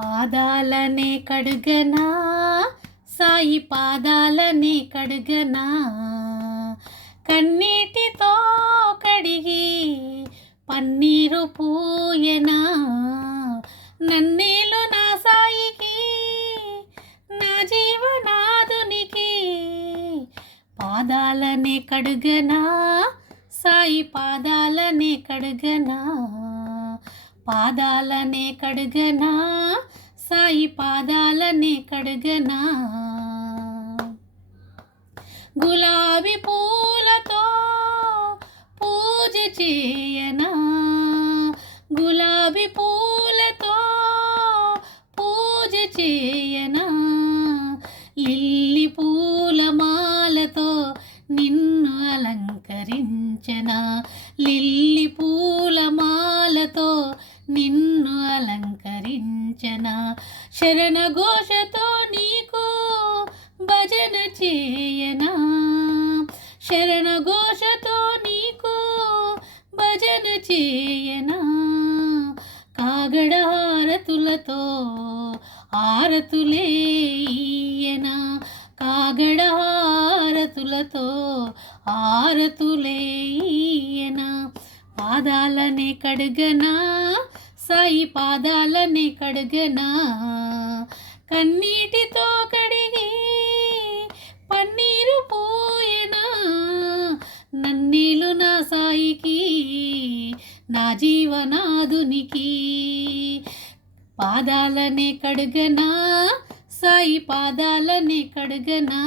పాదాలనే కడుగనా, సాయి పాదాలనే కడుగనా, కన్నీటితో కడిగి పన్నీరు పూయనా, నన్నేలు నా సాయికి, నా జీవనాదునికి. పాదాలనే కడుగనా, సాయి పాదాలనే కడుగనా, పాదాలనే కడుగనా, సాయి పాదాలనే కడుగనా. గులాబీ పూలతో పూజ చేయనా, గులాబీ పూలతో పూజ చేయనా, లిల్లీ పూలమాలతో నిన్ను అలంకరించనా, లిల్లీ పూలమాలతో నిన్ను అలంకరించనా, శరణ ఘోషతో నీకు భజన చేయనా, శరణ ఘోషతో నీకు భజన చేయనా, కాగడ హారతులతో హారతులే ఇయ్యనా, కాగడ హారతులతో హారతులే ఇయ్యనా. పాదాలనే కడుగనా, సాయి పాదాలనే కడుగనా, కన్నీటితో కడిగి పన్నీరు పోయనా, నన్నేలు నా సాయికి, నా జీవనాదునికి. పాదాలనే కడుగనా, సాయి పాదాలనే కడుగనా.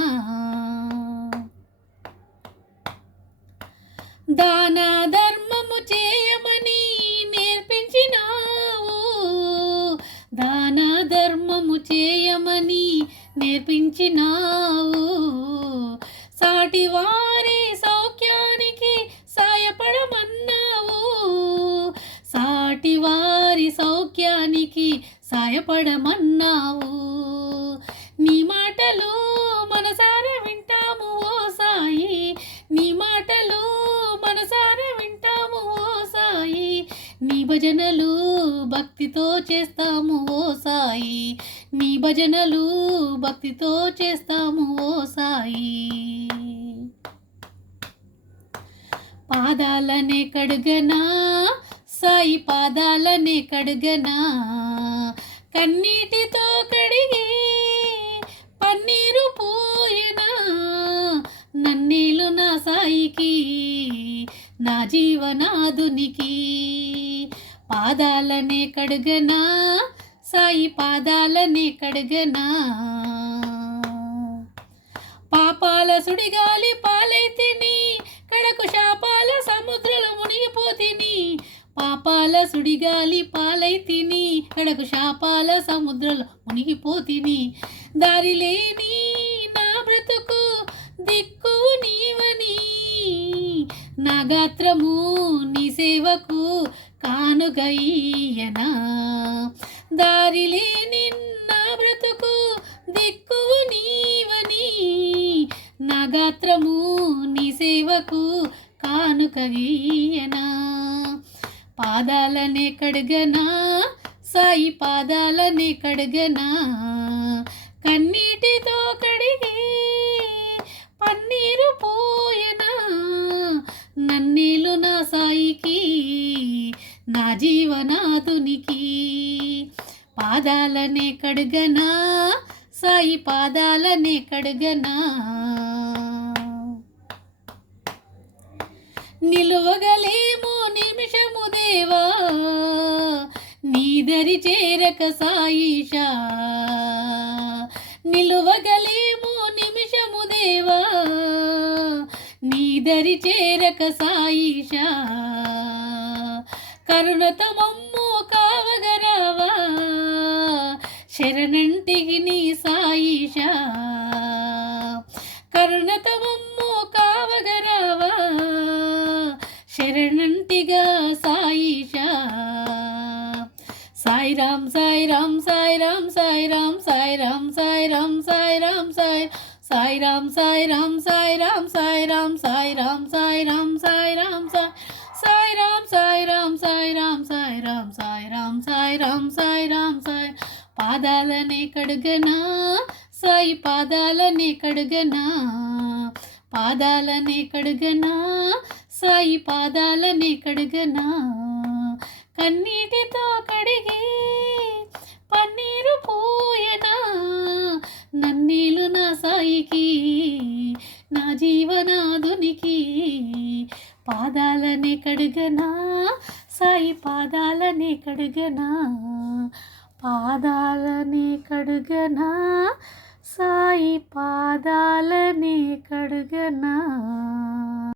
దాన ధర్మము చేయమని నేర్పించినావు, దాన ధర్మము చేయమని నేర్పించినావు, సాటి వారి సౌఖ్యానికి సాయపడమన్నావు, సాటి వారి సౌఖ్యానికి సాయపడమన్నావు. నీ మాటలు మనసారా వింటాము ఓ సాయి, నీ మాటలు మనసారా వింటాము ఓ సాయి, నీ భజనలు భక్తితో చేస్తాము ఓ సాయి, నీ భజనలు భక్తితో చేస్తాము ఓ సాయి. పాదాలనే కడుగనా, సాయి పాదాలనే కడుగనా, కన్నీటితో కడిగి పన్నీరు పూయనా, నన్నేలు నా సాయికి, నా జీవనాదునికి. పాదాలనే కడుగనా, సాయి పాదాలనే కడుగనా. పాపాల సుడిగాలి పాలైతిని, కడకు శాపాల సముద్రంలో మునిగిపోతిని, పాపాల సుడిగాలి పాలైతిని, కడకు శాపాల సముద్రంలో మునిగిపోతిని. దారి లేని నా బ్రతుకు దిక్కు నీవని, నా గాత్రము నీ సేవకు కానుగయ్యనా, దారి లేని నా బ్రతుకు దిక్కు నీవని, నా గాత్రము నీ సేవకు కానుకయ్యనా. పాదాలనే కడుగనా, సాయి పాదాలనే కడుగనా, కన్నీటితో కడిగి పన్నీరు పోయనా, నన్నేలు నా సాయికి, నా జీవనాదునికి. పాదాలనే కడుగనా, సాయి పాదాలనే కడుగనా. నిలువగలేమో నిమిషము దేవా, నీదరి చేరక సాయిషా, నిలువగలేమో నిమిషము దేవా, నీదరి చేరక సాయిషా, కరుణతో మమ్ము కావగరావా, శరణంటికి నీ సాయిషా, కరుణతో మమ్ము కావగరావా, శరణంటిగా సాయిషా. సాయి రామ్ సాయి రామ్ సాయి రామ్ సాయి రామ్ సాయి రామ్ సాయి రామ్ సాయి రామ్ సాయి సాయి రామ్ సాయి రామ్ సాయి రామ్ సాయి రామ్ సాయి రామ్ సాయి రామ్ సాయి రామ్ సాయి రామ్ సాయి రామ్ సాయి రామ్ సాయి రామ్ సాయి రామ్ సాయి రామ్ సాయి రామ్ సాయి పాదాలనే కడుగనా సాయి పాదాలనే కడుగనా పాదాలనే కడుగనా సాయి పాదాలనే కడుగనా కన్నీటితో కడిగి పన్నీరు పూయనా నన్నీలు నా సాయికి నా జీవనాదునికి పాదాలనే కడుగనా సాయి పాదాలనే కడుగనా పాదాలనే కడుగనా సాయి పాదాలనే కడుగనా